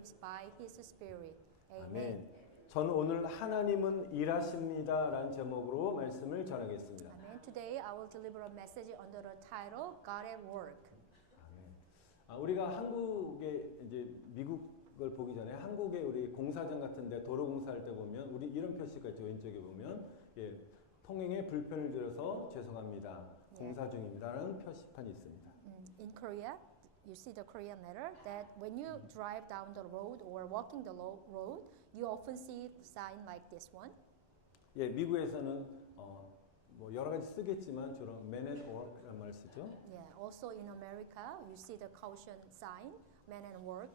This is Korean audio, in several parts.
lives by His Spirit. Amen. 아멘. 저는 오늘 하나님은 일하십니다라는 제목으로 말씀을 전하겠습니다. Amen. Today I will deliver a message under the title God at Work. 아멘. 우리가 한국에 이제 미국을 보기 전에 한국에 우리 공사장 같은데 도로 공사할 때 보면 우리 이런 표시가 있죠. 왼쪽에 보면 통행에 불편을 드려서 죄송합니다. 공사 중입니다라는 표시판이 있습니다. In Korea, you see the Korean letter that when you drive down the road or walking the road, you often see sign like this one. 미국에서는 뭐 여러 가지 쓰겠지만 주로 man at work라는 말을 쓰죠. Yeah, also in America, you see the caution sign, man at work.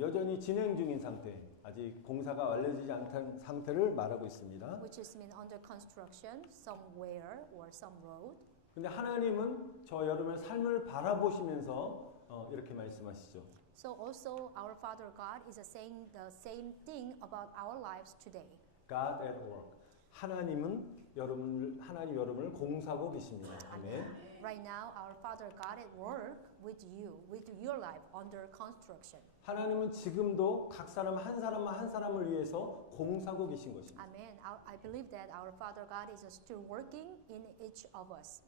여전히 진행 중인 상태, 아직 공사가 완료되지 않은 상태를 말하고 있습니다. Which is mean under construction somewhere or some road. 근데 하나님은 저 여러분의 삶을 바라보시면서 이렇게 말씀하시죠. So also our Father God is saying the same thing about our lives today. God at work. 하나님 여러분을 공사하고 계십니다. 아멘. Right now, our Father God at work with you, with your life under construction. 하나님은 지금도 각 사람 한 사람을 위해서 공사하고 계신 것입니다. Amen. I believe that our Father God is still working in each of us.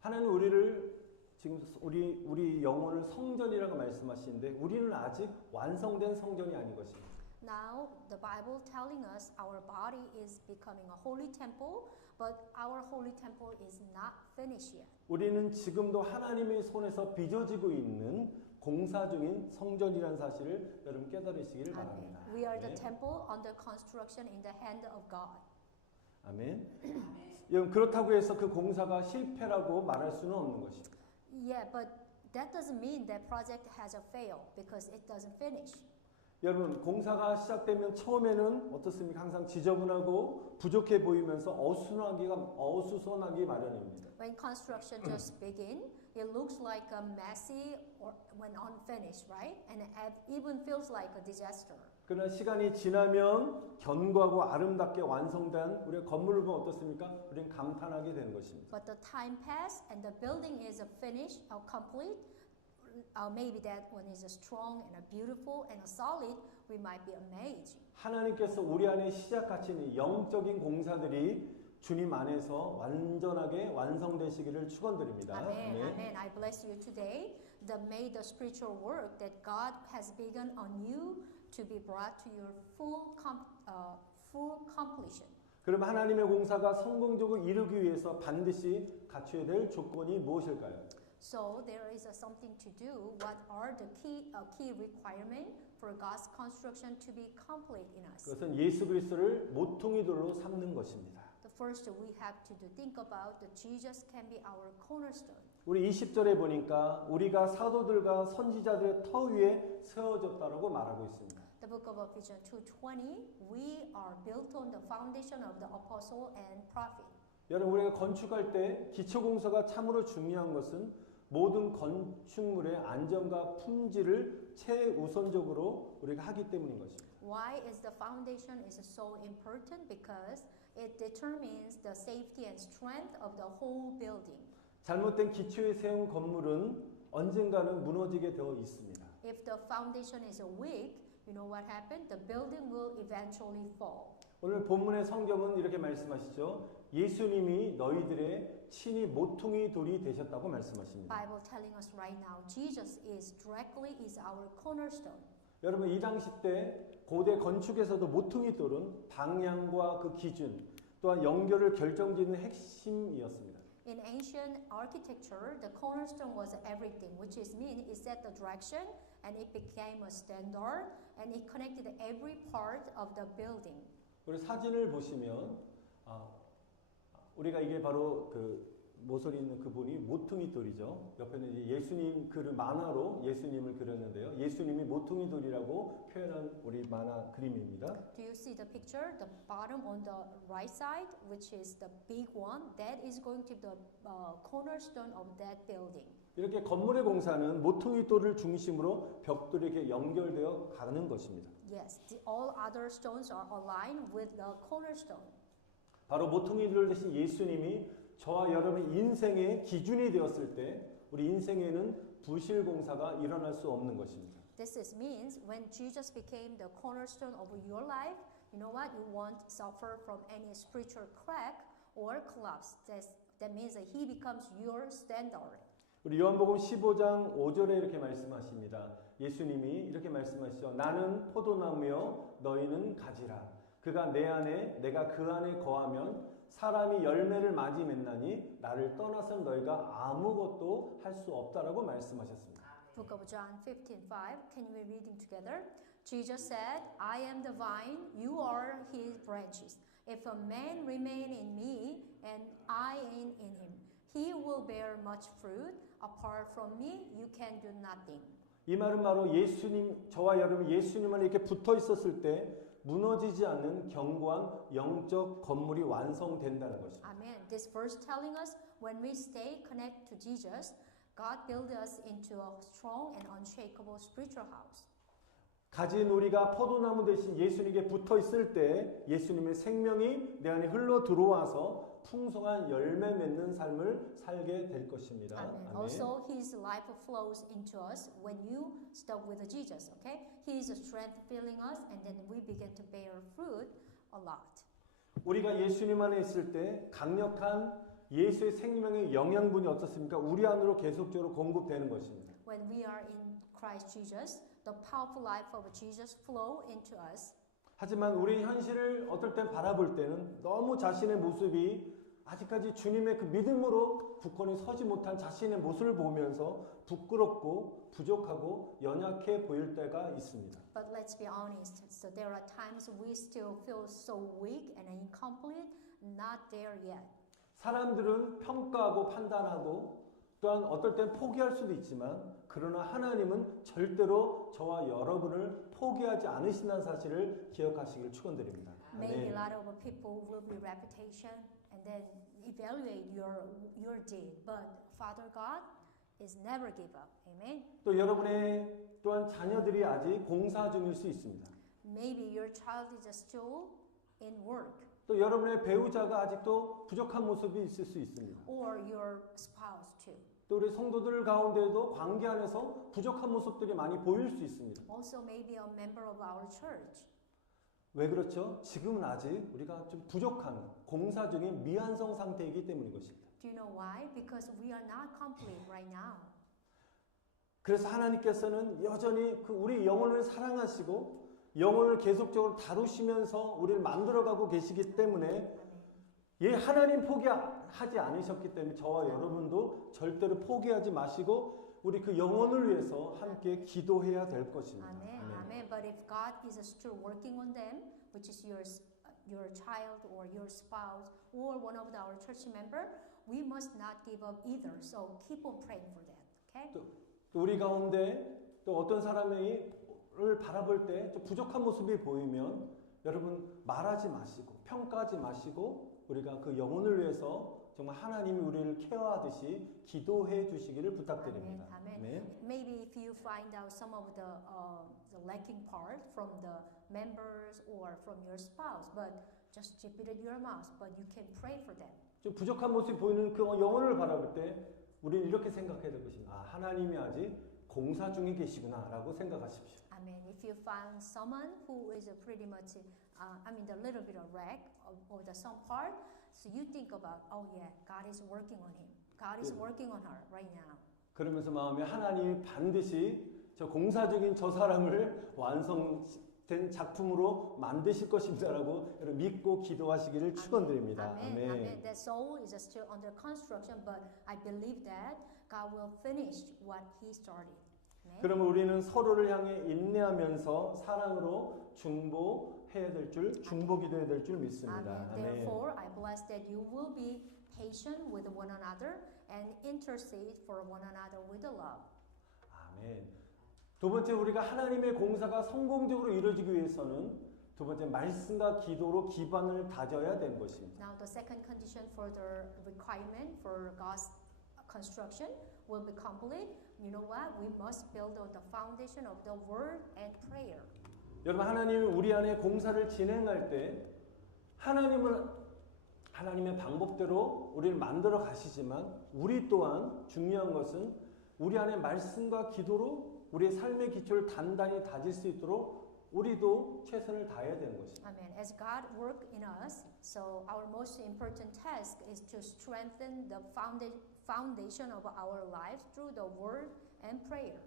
하나님 우리를 지금 우리 영혼을 성전이라고 말씀하시는데 우리는 아직 완성된 성전이 아닌 것입니다. Now the Bible telling us our body is becoming a holy temple, but our holy temple is not finished yet. 우리는 지금도 하나님의 손에서 빚어지고 있는 공사 중인 성전이라는 사실을 여러분 깨달으시기를 바랍니다. We are the temple under construction in the hand of God. 아멘. 여러분 그렇다고 해서 그 공사가 실패라고 말할 수는 없는 것입니다. Yeah, but that doesn't mean that project has a fail because it doesn't finish. 여러분 공사가 시작되면 처음에는 어떻습니까? 항상 지저분하고 부족해 보이면서 어수선하기 마련입니다. When construction just begin, it looks like a messy or when unfinished, right? And it even feels like a disaster. 그러나 시간이 지나면 견고하고 아름답게 완성된 우리의 건물을 보면 어떻습니까? 우리는 감탄하게 되는 것입니다. But the time pass and the building is finished or complete. Maybe that one is strong and beautiful and solid. We might be amazed. 하나님께서 우리 안에 시작하신 영적인 공사들이 주님 안에서 완전하게 완성되시기를 축원드립니다. Amen. Amen. I bless you today. May the spiritual work that God has begun on you to be brought to your full completion. 그럼 하나님의 공사가 성공적으로 이루기 위해서 반드시 갖춰야 될 조건이 무엇일까요? So there is something to do. What are the key requirement for God's construction to be complete in us? 그것은 예수 그리스도를 모퉁이 돌로 삼는 것입니다. The first we have to think about that Jesus can be our cornerstone. 우리 20절에 보니까 우리가 사도들과 선지자들의 터 위에 세워졌다라고 말하고 있습니다. The book of Ephesians 2:20, we are built on the foundation of the apostle and prophet. 여러분 우리가 건축할 때 기초 공사가 참으로 중요한 것은 모든 건축물의 안전과 품질을 최우선적으로 우리가 하기 때문인 것입니다. Why is the foundation is so important? Because it determines the safety and strength of the whole building. 잘못된 기초에 세운 건물은 언젠가는 무너지게 되어 있습니다. If the foundation is weak, you know what happened? The building will eventually fall. 오늘 본문의 성경은 이렇게 말씀하시죠. 예수님이 너희들의 친히 모퉁이 돌이 되셨다고 말씀하십니다. Bible telling us right now, Jesus is our cornerstone. 여러분 이 당시 때 고대 건축에서도 모퉁이 돌은 방향과 그 기준 또한 연결을 결정짓는 핵심이었습니다. In ancient architecture, the cornerstone was everything, which mean it set the direction and it became a standard and it connected every part of the building. 우리 사진을 보시면 우리가 이게 바로 그 모서리 있는 그분이 모퉁이 돌이죠. 옆에는 이제 예수님 만화로 예수님을 그렸는데요. 예수님이 모퉁이 돌이라고 표현한 우리 만화 그림입니다. Do you see the picture? The bottom on the right side, which is the big one, that is going to be the cornerstone of that building. 이렇게 건물의 공사는 모퉁이 돌을 중심으로 벽돌이 이렇게 연결되어 가는 것입니다. Yes, all other stones are aligned with the cornerstone. 바로 모퉁이 돌 대신 예수님이 저와 여러분의 인생의 기준이 되었을 때 우리 인생에는 부실 공사가 일어날 수 없는 것입니다. This means when Jesus became the cornerstone of your life, you know what? You won't suffer from any spiritual crack or collapse. That means that He becomes your standard. 우리 요한복음 15장 5절에 이렇게 말씀하십니다. 예수님이 이렇게 말씀하시죠. 나는 포도나무요 너희는 가지라. 그가 내 안에 내가 그 안에 거하면 사람이 열매를 많이 맺나니 나를 떠나서는 너희가 아무것도 할 수 없다라고 말씀하셨습니다. Book of John 15:5. Can we reading together? Jesus said, I am the vine, you are his branches. If a man remain in me and I in him, he will bear much fruit. Apart from me, you can do nothing. 이 말은 바로 예수님, 저와 여러분 예수님만 이렇게 붙어 있었을 때 무너지지 않는 견고한 영적 건물이 완성된다는 것입니다. Amen. This verse telling us when we stay connected to Jesus, God build us into a strong and unshakable spiritual house. 가진 우리가 포도나무 대신 예수님께 붙어 있을 때 예수님의 생명이 내 안에 흘러 들어와서 풍성한 열매 맺는 삶을 살게 될 것입니다. Amen. 아멘. Also, His life flows into us when you stop with Jesus. Okay, His strength filling us, and then we begin to bear fruit a lot. 우리가 예수님 안에 있을 때 강력한 예수의 생명의 영양분이 어떻습니까? 우리 안으로 계속적으로 공급되는 것입니다. When we are in Christ Jesus, the powerful life of Jesus flow into us. 하지만 우리 현실을 어떨 땐 바라볼 때는 너무 자신의 모습이 아직까지 주님의 그 믿음으로 굳건히 서지 못한 자신의 모습을 보면서 부끄럽고 부족하고 연약해 보일 때가 있습니다. But let's be honest. So there are times we still feel so weak and incomplete, not there yet. 사람들은 평가하고 판단하고 또한 어떨 땐 포기할 수도 있지만 그러나 하나님은 절대로 저와 여러분을 포기하지 않으신다는 사실을 기억하시길 축원드립니다. Maybe a lot of people will be reputation and then evaluate your deed, but Father God is never give up. Amen. 또 여러분의 또한 자녀들이 아직 공사 중일 수 있습니다. Maybe your child is still in work, 또 여러분의 배우자가 아직도 부족한 모습이 있을 수 있습니다. or your spouse too. 또 우리 성도들 가운데도 관계 안에서 부족한 모습들이 많이 보일 수 있습니다. Also maybe a member of our church. 왜 그렇죠? 지금은 아직 우리가 좀 부족한 공사 중인 미완성 상태이기 때문인 것입니다. Do you know why? Because we are not complete right now. 그래서 하나님께서는 여전히 그 우리 영혼을 사랑하시고 영혼을 계속적으로 다루시면서 우리를 만들어가고 계시기 때문에 예, 하나님 포기하지 않으셨기 때문에 저와 여러분도 절대로 포기하지 마시고 우리 그 영혼을 위해서 함께 기도해야 될 것입니다. Amen. Amen. But if God is still working on them, which is your child or your spouse or one of our church member, we must not give up either. So keep on praying for that. Okay? 또 우리 가운데 또 어떤 사람을 바라볼 때 좀 부족한 모습이 보이면 여러분 말하지 마시고 평가하지 마시고 우리가 그 영혼을 위해서 정말 하나님이 우리를 케어하듯이 기도해 주시기를 부탁드립니다. Amen. Amen. Maybe if you find out some of the lacking part from the members or from your spouse, but just keep it in your mouth. But you can pray for them. 좀 부족한 모습이 보이는 그 영혼을 바라볼 때 우리는 이렇게 생각해야 될 것입니다. 아, 하나님이 아직 공사 중에 계시구나라고 생각하십시오. Amen. If you find someone who is pretty much, a little bit of wreck of the some part, so you think about, oh yeah, God is working on him. God is working on her right now. 그러면서 마음에 하나님이 반드시 저 공사 중인 저 사람을 완성된 작품으로 만드실 것입니다라고 여러분 믿고 기도하시기를 축원드립니다. Amen. Amen. That soul is still under construction, but I believe that God will finish what He started. 그러면 우리는 서로를 향해 인내하면서 사랑으로 중보해야 될 줄, 중보기도해야 될 줄 믿습니다. Amen. Therefore, I bless that you will be patient with one another and intercede for one another with love. 아멘. 두 번째 우리가 하나님의 공사가 성공적으로 이루어지기 위해서는 두 번째 말씀과 기도로 기반을 다져야 되는 것입니다. Now, the second condition for the requirement for God's construction will be complete. You know what? We must build on the foundation of the word and prayer. 여러분 하나님이 우리 안에 공사를 진행할 때 하나님의 방법대로 우리를 만들어 가시지만 우리 또한 중요한 것은 우리 안에 말씀과 기도로 우리의 삶의 기초를 단단히 다질 수 있도록 우리도 최선을 다해야 되는 것입니다. Amen. As God work in us, so our most important task is to strengthen the foundation of our lives through the word and prayer.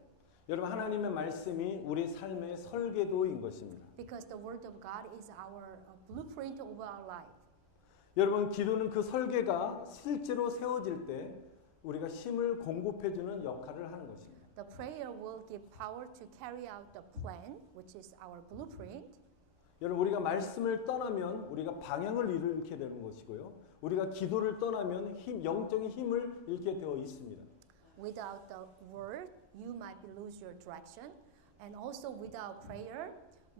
여러분 하나님의 말씀이 우리 삶의 설계도인 것입니다. Because the word of God is our blueprint of our life. 여러분 기도는 그 설계가 실제로 세워질 때 우리가 힘을 공급해주는 역할을 하는 것입니다. The prayer will give power to carry out the plan, which is our blueprint. 여러분 우리가 말씀을 떠나면 우리가 방향을 잃게 되는 것이고요. 우리가 기도를 떠나면 영적인 힘을 잃게 되어 있습니다. Without the word, you might lose your direction, and also without prayer,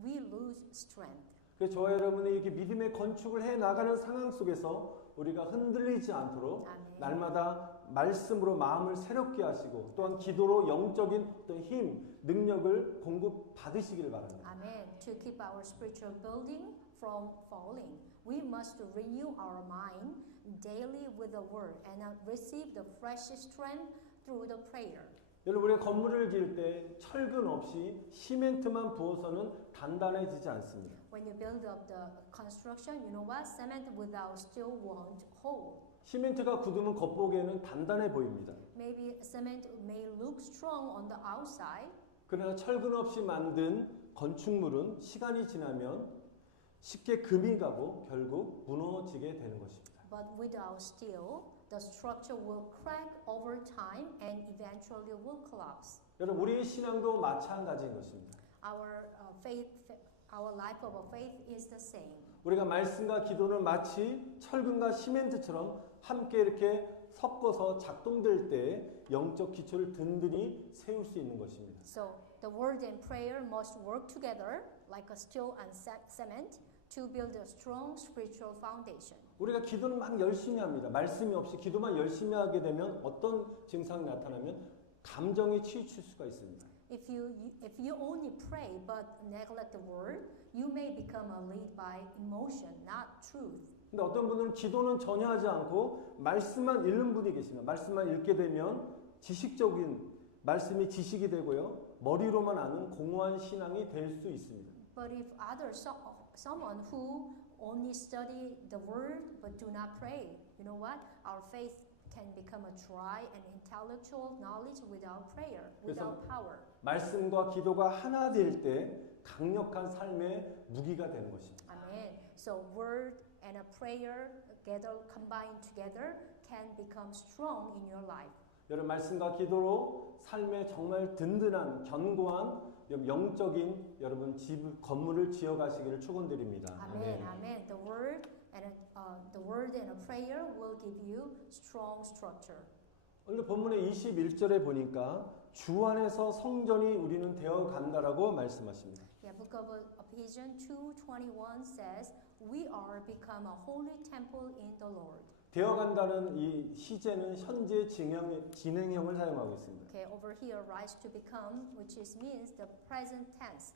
we lose strength. 그래서 저와 여러분이 이렇게 믿음의 건축을 해 나가는 상황 속에서 우리가 흔들리지 않도록 아멘. 날마다 말씀으로 마음을 새롭게 하시고 또한 기도로 영적인 어떤 힘, 능력을 공급 받으시기를 바랍니다. Amen. To keep our spiritual building from falling, we must renew our mind daily with the word and receive the fresh strength through the prayer. 여러분 우리가 건물을 지을 때 철근 없이 시멘트만 부어서는 단단해지지 않습니다. When you build up the construction, you know what? Cement without steel won't hold. 시멘트가 굳으면 겉보기에는 단단해 보입니다. Maybe cement may look strong on the outside, 그러나 철근 없이 만든 건축물은 시간이 지나면 쉽게 금이 가고 결국 무너지게 되는 것입니다. but without steel, the structure will crack over time and eventually will collapse. 여러분 우리의 신앙도 마찬가지인 것입니다. Our life of faith is the same. 우리가 말씀과 기도는 마치 철근과 시멘트처럼 함께 이렇게 섞어서 작동될 때 영적 기초를 든든히 세울 수 있는 것입니다. So the word and prayer must work together like a steel and cement to build a strong spiritual foundation. 우리가 기도는 막 열심히 합니다. 말씀이 없이 기도만 열심히 하게 되면 어떤 증상이 나타나면 감정에 치우칠 수가 있습니다. If you only pray but neglect the word, you may become led by emotion, not truth. 근데 어떤 분들은 기도는 전혀 하지 않고 말씀만 읽는 분이 계십니다. 말씀만 읽게 되면 지식적인 말씀이 지식이 되고요. 머리로만 아는 공허한 신앙이 될 수 있습니다. But if someone who only study the word but do not pray, you know what? Our faith can become a dry and intellectual knowledge without prayer, without power. 말씀과 기도가 하나 될 때 강력한 삶의 무기가 되는 것입니다. Amen. So word and a prayer combined together can become strong in your life. 여러분 말씀과 기도로 삶에 정말 든든한 견고한 영적인 여러분 집 건물을 지어가시기를 축원드립니다. Amen. Amen. The word and a prayer will give you strong structure. 오늘 본문의 21절에 보니까 주 안에서 성전이 우리는 되어 간다라고 말씀하십니다. Yeah, book of Ephesians 2:21 says, "We are become a holy temple in the Lord." 되어 간다는 이 시제는 현재 진행형을 사용하고 있습니다. Okay, over here rise to become, which means the present tense.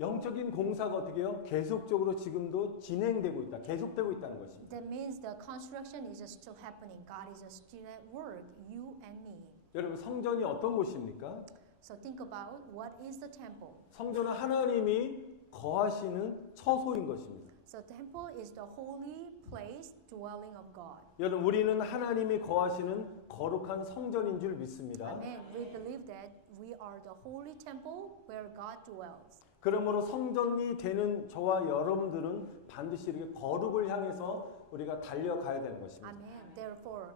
영적인 공사가 어떻게 해요? 계속적으로 지금도 진행되고 있다. 계속되고 있다는 것입니다. That means the construction is still happening. God is still at work, you and me. 여러분 성전이 어떤 곳입니까? So think about what is the temple. 성전은 하나님이 거하시는 처소인 것입니다. So temple is the holy place, dwelling of God. 여러분 우리는 하나님이 거하시는 거룩한 성전인 줄 믿습니다. Amen. We believe that we are the holy temple where God dwells. 그러므로 성전이 되는 저와 여러분들은 반드시 이렇게 거룩을 향해서 우리가 달려가야 되는 것입니다. Amen. Therefore,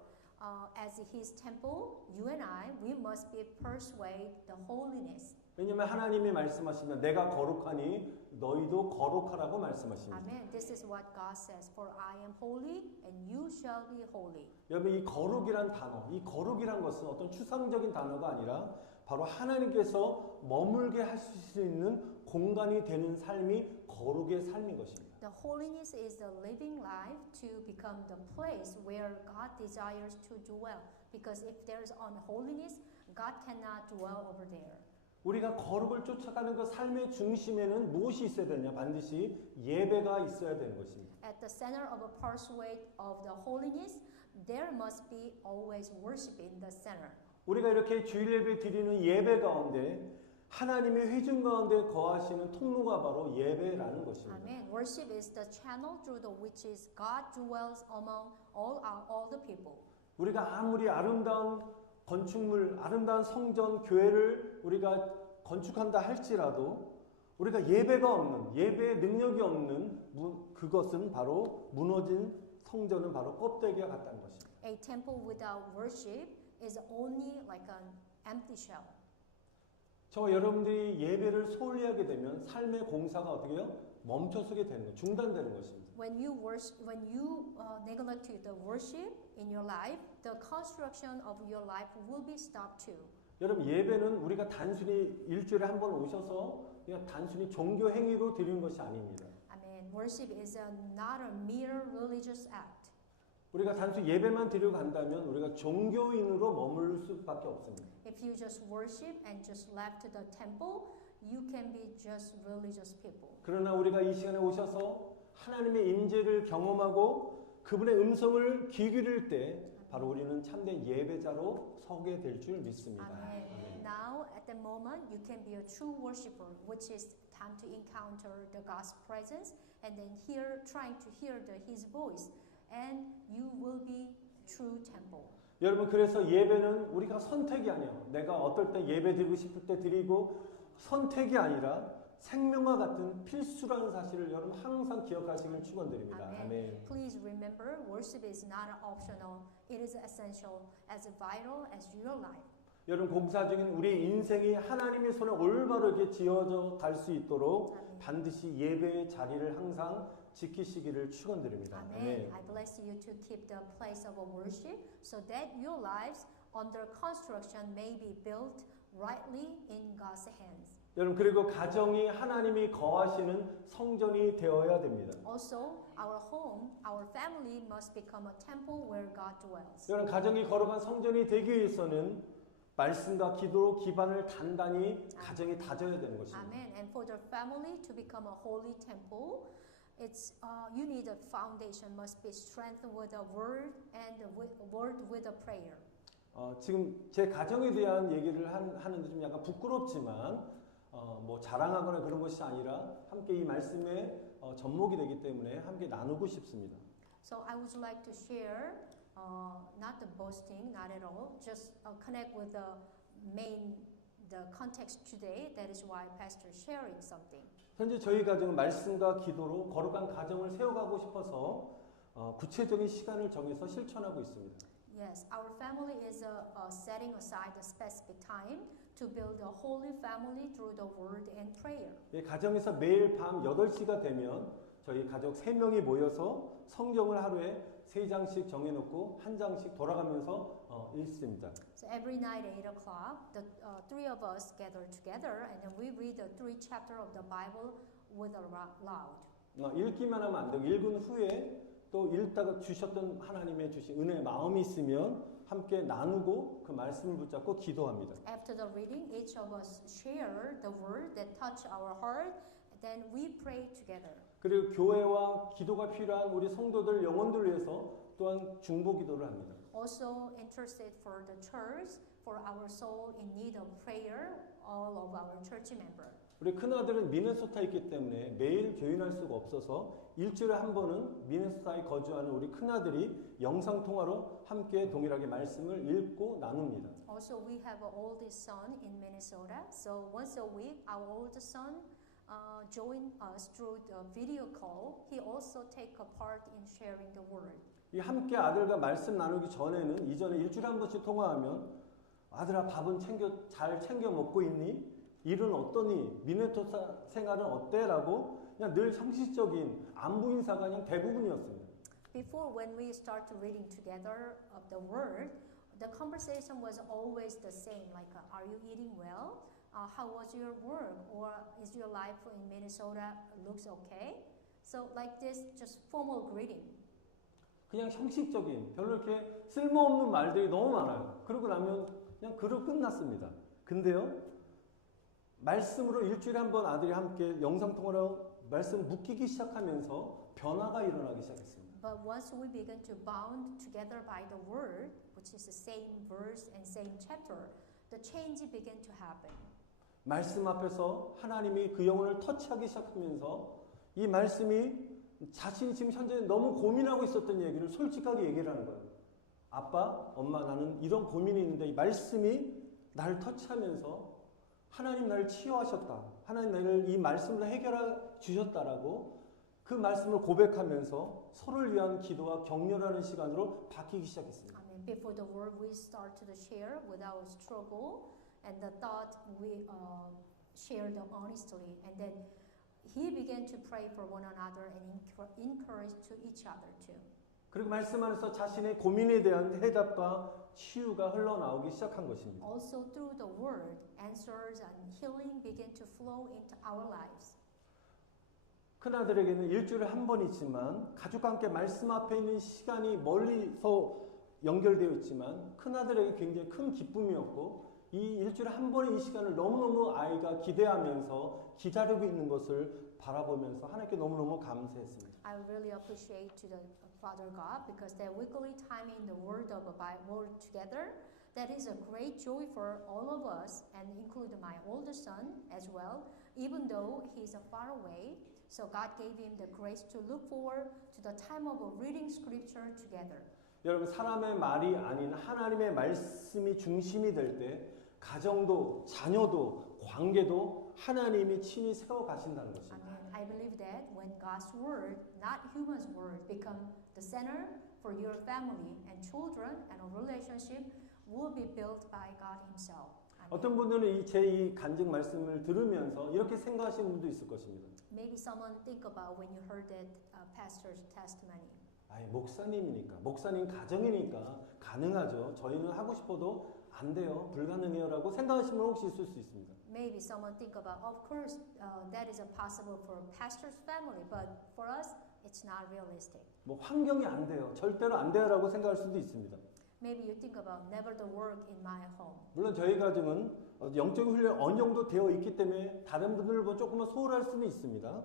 as His temple, you and I, we must be persuade the holiness. 왜냐하면 하나님이 말씀하시면 내가 거룩하니 너희도 거룩하라고 말씀하십니다. Amen. This is what God says. For I am holy, and you shall be holy. 여러분 이 거룩이란 단어, 이 거룩이란 것은 어떤 추상적인 단어가 아니라 바로 하나님께서 머물게 하실 수 있는 공간이 되는 삶이 거룩의 삶인 것입니다. The holiness is the living life to become the place where God desires to dwell. Because if there is unholiness, God cannot dwell over there. 우리가 거룩을 쫓아가는 그 삶의 중심에는 무엇이 있어야 되느냐? 반드시 예배가 있어야 되는 것입니다. At the center of a pursuit of the holiness, there must be always worship in the center. 우리가 이렇게 주일 예배 드리는 예배 가운데 하나님의 회중 가운데 거하시는 통로가 바로 예배라는 것입니다. Amen. Worship is the channel through the which is God dwells among all the people. 우리가 아무리 아름다운 건축물, 아름다운 성전, 교회를 우리가 건축한다 할지라도 우리가 예배가 없는, 예배의 능력이 없는 그것은 바로 무너진 성전은 바로 껍데기와 같다는 것입니다. A temple without worship is only like an empty shell. 저와 여러분들이 예배를 소홀히 하게 되면 삶의 공사가 어떻게 해요? 멈춰서게 되는 거예요. 중단되는 것입니다. When you neglect the worship in your life, the construction of your life will be stopped too. 여러분 예배는 우리가 단순히 일주일에 한 번 오셔서 그냥 단순히 종교 행위로 드리는 것이 아닙니다. Amen. Worship is not a mere religious act. 우리가 단순히 예배만 드리고 간다면 우리가 종교인으로 머물 수밖에 없습니다. If you just worship and just left the temple, you can be just religious people. 그러나 우리가 이 시간에 오셔서 하나님의 임재를 경험하고 그분의 음성을 귀 기울일 때 바로 우리는 참된 예배자로 서게 될 줄 믿습니다. Amen. Now, at the moment, you can be a true worshiper, which is time to encounter the God's presence and then trying to hear His voice, and you will be true temple. 여러분 그래서 예배는 우리가 선택이 아니에요. 내가 어떨 때 예배 드리고 싶을 때 드리고 선택이 아니라 생명과 같은 필수라는 사실을 여러분 항상 기억하시길 축원드립니다. 아멘. Please remember, worship is not optional. It is essential, as vital as your life. 여러분 공사 중인 우리의 인생이 하나님의 손에 올바로 이렇게 지어져 갈 수 있도록 반드시 예배의 자리를 항상 지키시기를 축원드립니다. Amen. I bless you to keep the place of worship so that your lives under construction may be built rightly in God's hands. 여러분 그리고 가정이 하나님이 거하시는 성전이 되어야 됩니다. Also, our home, our family must become a temple where God dwells. 여러분 가정이 거룩한 성전이 되기 위해서는 말씀과 기도로 기반을 단단히 가정이 다져야 되는 것입니다. Amen. And for the family to become a holy temple, you need a foundation must be strengthened with the word and the word with the prayer. 지금 제 가정에 대한 얘기를 하는데 좀 약간 부끄럽지만 뭐 자랑하거나 그런 것이 아니라 함께 이 말씀에 접목이 되기 때문에 함께 나누고 싶습니다. So I would like to share, not the boasting, not at all, just connect with the context today. That is why Pastor is sharing something. 현재 저희 가정은 말씀과 기도로 거룩한 가정을 세워가고 싶어서 구체적인 시간을 정해서 실천하고 있습니다. Yes, our family is setting aside a specific time to build a holy family through the word and prayer. 가정에서 매일 밤 8시가 되면 저희 가족 3명이 모여서 성경을 하루에 3장씩 정해놓고 한 장씩 돌아가면서 읽습니다. So every night at 8 o'clock, the three of us gather together and then we read the 3 chapters of the Bible with a loud. 읽기만 하면 안 되고 읽은 후에 또 읽다가 주셨던 하나님의 주신 은혜의 마음이 있으면 함께 나누고 그 말씀을 붙잡고 기도합니다. After the reading, each of us share the word that touch our heart, then we pray together. 그리고 교회와 기도가 필요한 우리 성도들 영혼들을 위해서 또한 중보 기도를 합니다. Also intercede for the church, for our soul in need of prayer, all of our church member. 우리 큰아들은 미네소타에 있기 때문에 매일 교인할 수가 없어서 일주일에 한 번은 미네소타에 거주하는 우리 큰아들이 영상통화로 함께 동일하게 말씀을 읽고 나눕니다. Also, we have an oldest son in Minnesota, so once a week our oldest son join us through the video call. He also take a part in sharing the word. 이 함께 아들과 말씀 나누기 전에는 이전에 일주일에 한 번씩 통화하면 아들아 밥은 잘 챙겨 먹고 있니? 일은 어떠니? 미네소타 생활은 어때? 라고 그냥 늘 상식적인 안부 인사가 그냥 대부분이었습니다. Before when we start reading together of the word, the conversation was always the same, like are you eating well? How was your work? Or is your life in Minnesota looks okay? So like this, just formal greeting. 그냥 형식적인 별로 이렇게 쓸모없는 말들이 너무 많아요. 그러고 나면 그냥 그로 끝났습니다. 근데요. 말씀으로 일주일에 한 번 아들이 함께 영상통화로 말씀 묵히기 시작하면서 변화가 일어나기 시작했습니다. But once we begin to bound together by the word, which is the same verse and same chapter, the change began to happen. 말씀 앞에서 하나님이 그 영혼을 터치하기 시작하면서 이 말씀이 자신이 지금 현재 너무 고민하고 있었던 얘기를 솔직하게 얘기를 하는 거예요. 아빠, 엄마, 나는 이런 고민이 있는데 이 말씀이 나를 터치하면서 하나님 나를 치유하셨다. 하나님 나를 이 말씀으로 해결해 주셨다라고 그 말씀을 고백하면서 서로를 위한 기도와 격려하는 시간으로 바뀌기 시작했습니다. I mean, before the word we start to share without struggle and the thought we shared honestly, and then he began to pray for one another and encourage to each other too. 그리고 말씀 안에서 자신의 고민에 대한 해답과 치유가 흘러나오기 시작한 것입니다. Also through the word, answers and healing began to flow into our lives. 큰아들에게는 일주일에 한 번이지만 가족과 함께 말씀 앞에 있는 시간이 멀리서 연결되어 있지만 큰아들에게 굉장히 큰 기쁨이었고 이 일주일에 한 번의 이 시간을 너무너무 아이가 기대하면서 기다리고 있는 것을 바라보면서 하나님께 너무너무 감사했습니다. I really appreciate to the Father God because that weekly time in the Word of the Bible together, that is a great joy for all of us and include my older son as well, even though he's far away. So God gave him the grace to look forward to the time of reading scripture together. 여러분 사람의 말이 아닌 하나님의 말씀이 중심이 될 때 가정도 자녀도 관계도 하나님이 친히 세워 가신다는 것입니다. Amen. I believe that when God's word, not human's word, become the center for your family and children and a relationship will be built by God Himself. Amen. 어떤 분들은 제 이 간증 말씀을 들으면서 이렇게 생각하시는 분도 있을 것입니다. Maybe someone think about when you heard that pastor's testimony. 아이 목사님이니까 목사님 가정이니까 가능하죠. 저희는 하고 싶어도 안 돼요. 불가능해요라고 생각하시는 분 혹시 있을 수 있습니다. Maybe someone think about, of course, that is possible for pastor's family, but for us, it's not realistic. 뭐 환경이 안 돼요. 절대로 안 돼요라고 생각할 수도 있습니다. Maybe you think about never to work in my home. 물론 저희 가정은 영적인 훈련이 어느 정도 되어 있기 때문에 다른 분들보다 조금만 소홀할 수는 있습니다.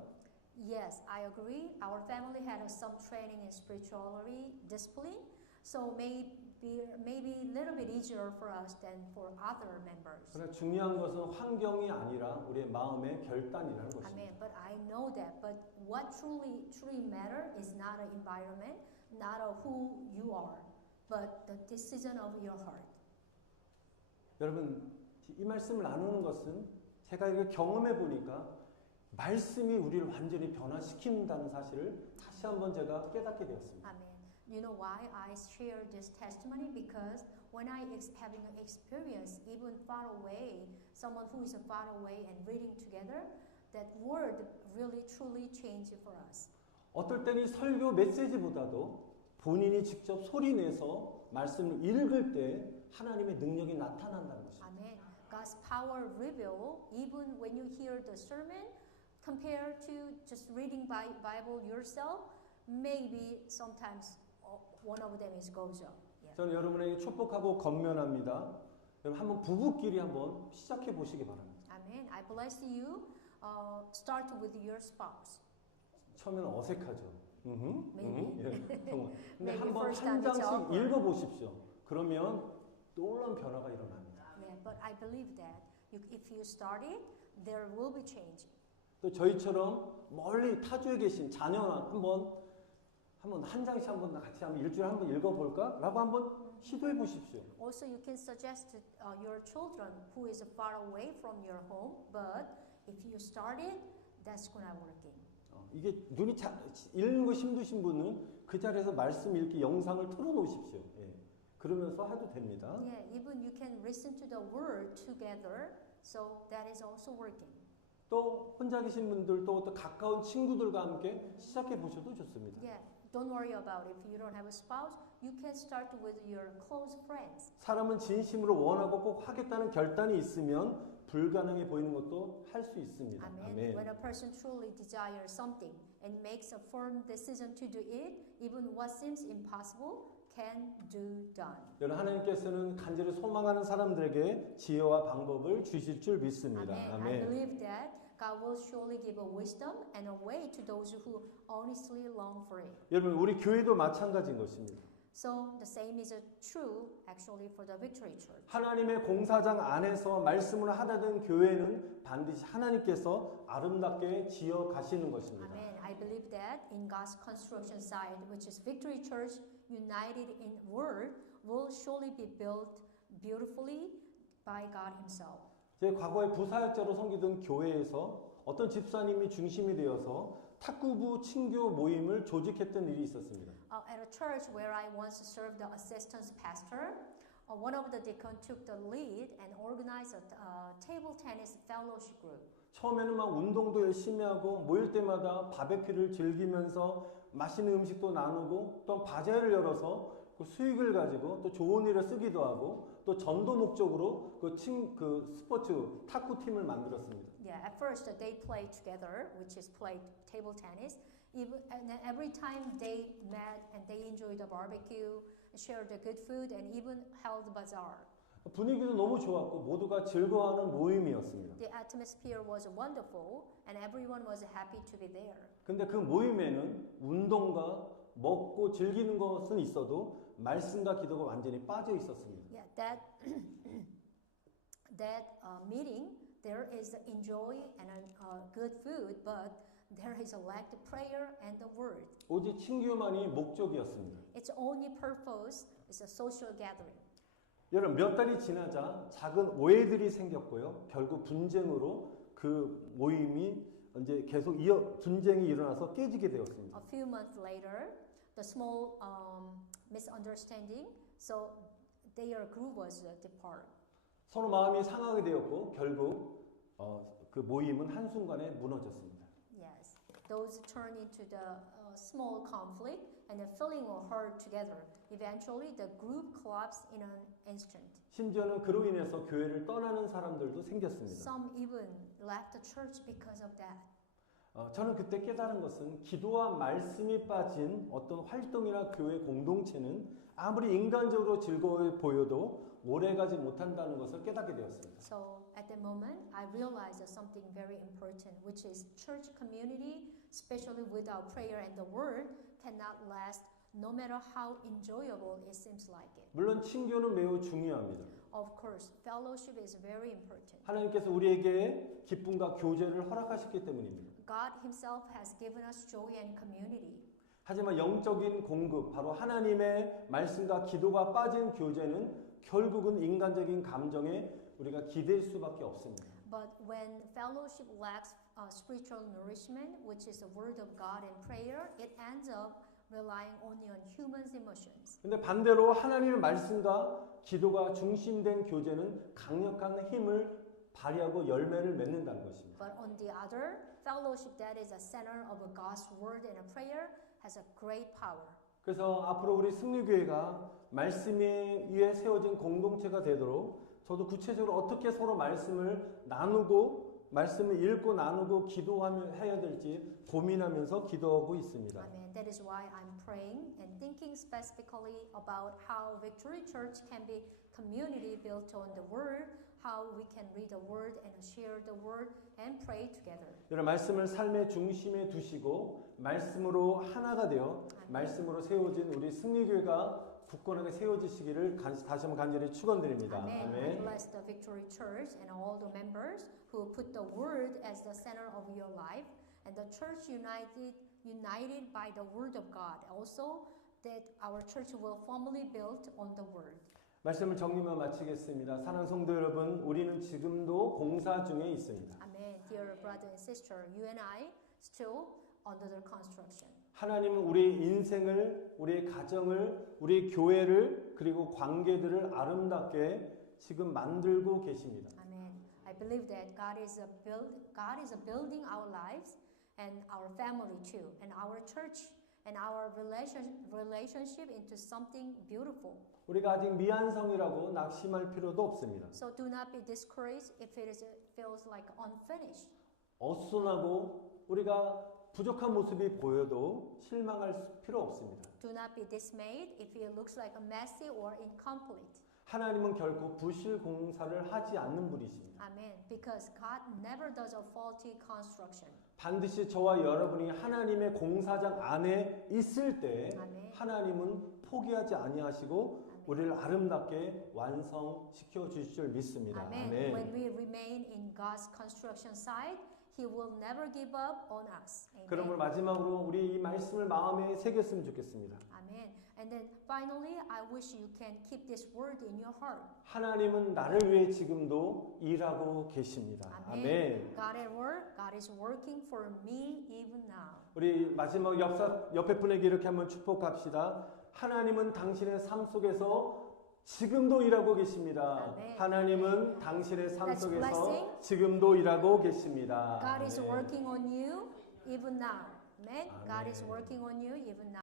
Yes, I agree. Our family had some training in spirituality discipline, so maybe a little bit easier for us than for other members. 그러나 중요한 것은 환경이 아니라 우리의 마음의 결단이라는 것입니다. Amen. But I know that. But what truly matter is not an environment, not who you are, but the decision of your heart. 여러분 이 말씀을 나누는 것은 제가 이거 경험해 보니까 말씀이 우리를 완전히 변화시킨다는 사실을 다시 한번 제가 깨닫게 되었습니다. Amen. You know why I share this testimony? Because when I having an experience, even far away, someone who is far away and reading together, that word really truly changed for us. 어떨 때는 설교 메시지보다도 본인이 직접 소리내서 말씀을 읽을 때 하나님의 능력이 나타난다는 것입니다. Amen. God's power reveal even when you hear the sermon compared to just reading Bible yourself. Maybe sometimes one of them goes up. Yeah. 저는 여러분에게 축복하고 건면합니다. 여러분 한번 부부끼리 한번 시작해 보시기 바랍니다. Amen. I bless you. Start with your spouse. 처음에는 어색하죠. Maybe. 정말. 근데 Maybe 한번 first 한 time it's 장씩 awkward. 읽어보십시오. 그러면 놀라운 변화가 일어납니다. Yeah, but I believe that if you start it, there will be change. 또 저희처럼 멀리 타주에 계신 자녀나 한번 한 장씩 한번 같이 한번 일주일에 한번 읽어볼까?라고 한번 시도해 보십시오. Also, you can suggest to your children who is far away from your home, but if you start it, that's gonna work in. 이게 눈이 읽는 거 힘드신 분은 그 자리에서 말씀 읽기 영상을 틀어놓으십시오. 예. 그러면서 해도 됩니다. Yeah, even you can listen to the word together, so that is also working. 또 혼자 계신 분들도 또 가까운 친구들과 함께 시작해 보셔도 좋습니다. Yeah, don't worry about it. If you don't have a spouse, you can start with your close friends. 사람은 진심으로 원하고 꼭 하겠다는 결단이 있으면 불가능해 보이는 것도 할 수 있습니다. Amen. When a person truly desires something and makes a firm decision to do it, even what seems impossible can do done. 여러분 하나님께서는 간절히 소망하는 사람들에게 지혜와 방법을 주실 줄 믿습니다. Amen. I believe that God will surely give a wisdom and a way to those who honestly long for it. 여러분 우리 교회도 마찬가지인 것입니다. So the same is true actually for the Victory Church. 하나님의 공사장 안에서 말씀을 하다된 교회는 반드시 하나님께서 아름답게 지어 가시는 것입니다. Amen. I believe that in God's construction site, which is Victory Church, united in word, will surely be built beautifully by God Himself. 제 과거에 부사역자로 섬기던 교회에서 어떤 집사님이 중심이 되어서 탁구부 친교 모임을 조직했던 일이 있었습니다. At a church where I once served the assistant pastor, one of the deacons took the lead and organized a table tennis fellowship group. 처음에는 막 운동도 열심히 하고 모일 때마다 바베큐를 즐기면서 맛있는 음식도 나누고 또 바자회를 열어서 그 수익을 가지고 또 좋은 일에 쓰기도 하고 또 전도 목적으로 그 스포츠 탁구 팀을 만들었습니다. Yeah, at first they played together, which is played table tennis. And then every time they met and they enjoyed the barbecue, shared the good food, and even held bazaar. 분위기도 너무 좋았고 모두가 즐거워하는 모임이었습니다. The atmosphere was wonderful, and everyone was happy to be there. 근데 그 모임에는 운동과 먹고 즐기는 것은 있어도 말씀과 기도가 완전히 빠져 있었습니다. Yeah, that meeting there is enjoy and good food, but there is a lack of prayer and the word. 오직 친교만이 목적이었습니다. Its only purpose is a social gathering. 여러분 몇 달이 지나자 작은 오해들이 생겼고요. 결국 분쟁으로 그 모임이 이제 계속 분쟁이 일어나서 깨지게 되었습니다. A few months later, the small misunderstanding, so their group was depart. 서로 마음이 상하게 되었고 결국 그 모임은 한순간에 무너졌습니다. Yes, those turned into the small conflict and the feeling of hurt together. Eventually, the group collapsed in an instant. 심지어는 그로 인해서 교회를 떠나는 사람들도 생겼습니다. Some even left the church because of that. 저는 그때 깨달은 것은 기도와 말씀이 빠진 어떤 활동이나 교회 공동체는 아무리 인간적으로 즐거워 보여도 오래가지 못한다는 것을 깨닫게 되었습니다. So at that moment, I realized something very important, which is church community, especially without prayer and the word, cannot last no matter how enjoyable it seems like it. 물론 친교는 매우 중요합니다. Of course, fellowship is very important. 하나님께서 우리에게 기쁨과 교제를 허락하셨기 때문입니다. God Himself has given us joy and community. 하지만 영적인 공급, 바로 하나님의 말씀과 기도가 빠진 교제는 결국은 인간적인 감정에 우리가 기댈 수밖에 없습니다. But when fellowship lacks spiritual nourishment, which is the word of God and prayer, it ends up relying only on human's emotions. 근데 반대로 하나님의 말씀과 기도가 중심된 교제는 강력한 힘을 발휘하고 열매를 맺는다는 것입니다. But on the other, fellowship that is a center of God's word and a prayer has a great power. 그래서 앞으로 우리 승리교회가 말씀에 위에 세워진 공동체가 되도록 저도 구체적으로 어떻게 서로 말씀을 나누고 말씀을 읽고 나누고 기도하며 해야 될지 고민하면서 기도하고 있습니다. Amen. That is why I'm praying and thinking specifically about how Victory Church can be community built on the Word, how we can read the Word and share the Word and pray together. 여러분 말씀을 삶의 중심에 두시고 말씀으로 하나가 되어 말씀으로 세워진 우리 승리교회가 굳건하게 세워지시기를 다시 한번 간절히 축원드립니다. Amen. I bless the Victory Church and all the members who put the Word as the center of your life, and the church united by the Word of God. Also, that our church will firmly built on the Word. 말씀을 정리만 마치겠습니다. 사랑하는 성도 여러분, 우리는 지금도 공사 중에 있습니다. Amen. Dear brother and sister, you and I still under the construction. 하나님은 우리 인생을, 우리의 가정을, 우리 교회를 그리고 관계들을 아름답게 지금 만들고 계십니다. Amen. I believe that God is building our lives and our family too, and our church and our relationship into something beautiful. 우리가 아직 미완성이라고 낙심할 필요도 없습니다. So do not be discouraged if feels like unfinished. 어수선하고 우리가 부족한 모습이 보여도 실망할 필요 없습니다. Do not be dismayed if it looks like messy or incomplete. 하나님은 결코 부실 공사를 하지 않는 분이십니다. Amen. Because God never does a faulty construction. 반드시 저와 여러분이 하나님의 공사장 안에 있을 때 아멘. 하나님은 포기하지 아니하시고 우리를 아름답게 완성시켜 주실 줄 믿습니다. Amen. 아멘. When we remain in God's construction site, He will never give up on us. 그러므로 Amen. 마지막으로 우리 이 말씀을 마음에 새겼으면 좋겠습니다. Amen. And then finally, I wish you can keep this word in your heart. 하나님은 나를 위해 지금도 일하고 계십니다. 아멘. God at work, God is working for me even now. 우리 마지막 옆에 분에게 이렇게 한번 축복합시다. 하나님은 당신의 삶 속에서 지금도 일하고 계십니다. 아멘. 하나님은 당신의 삶 That's 속에서 blessing. 지금도 일하고 계십니다. God is 아멘. working on you even now. Amen. God is 아멘. working on you even now.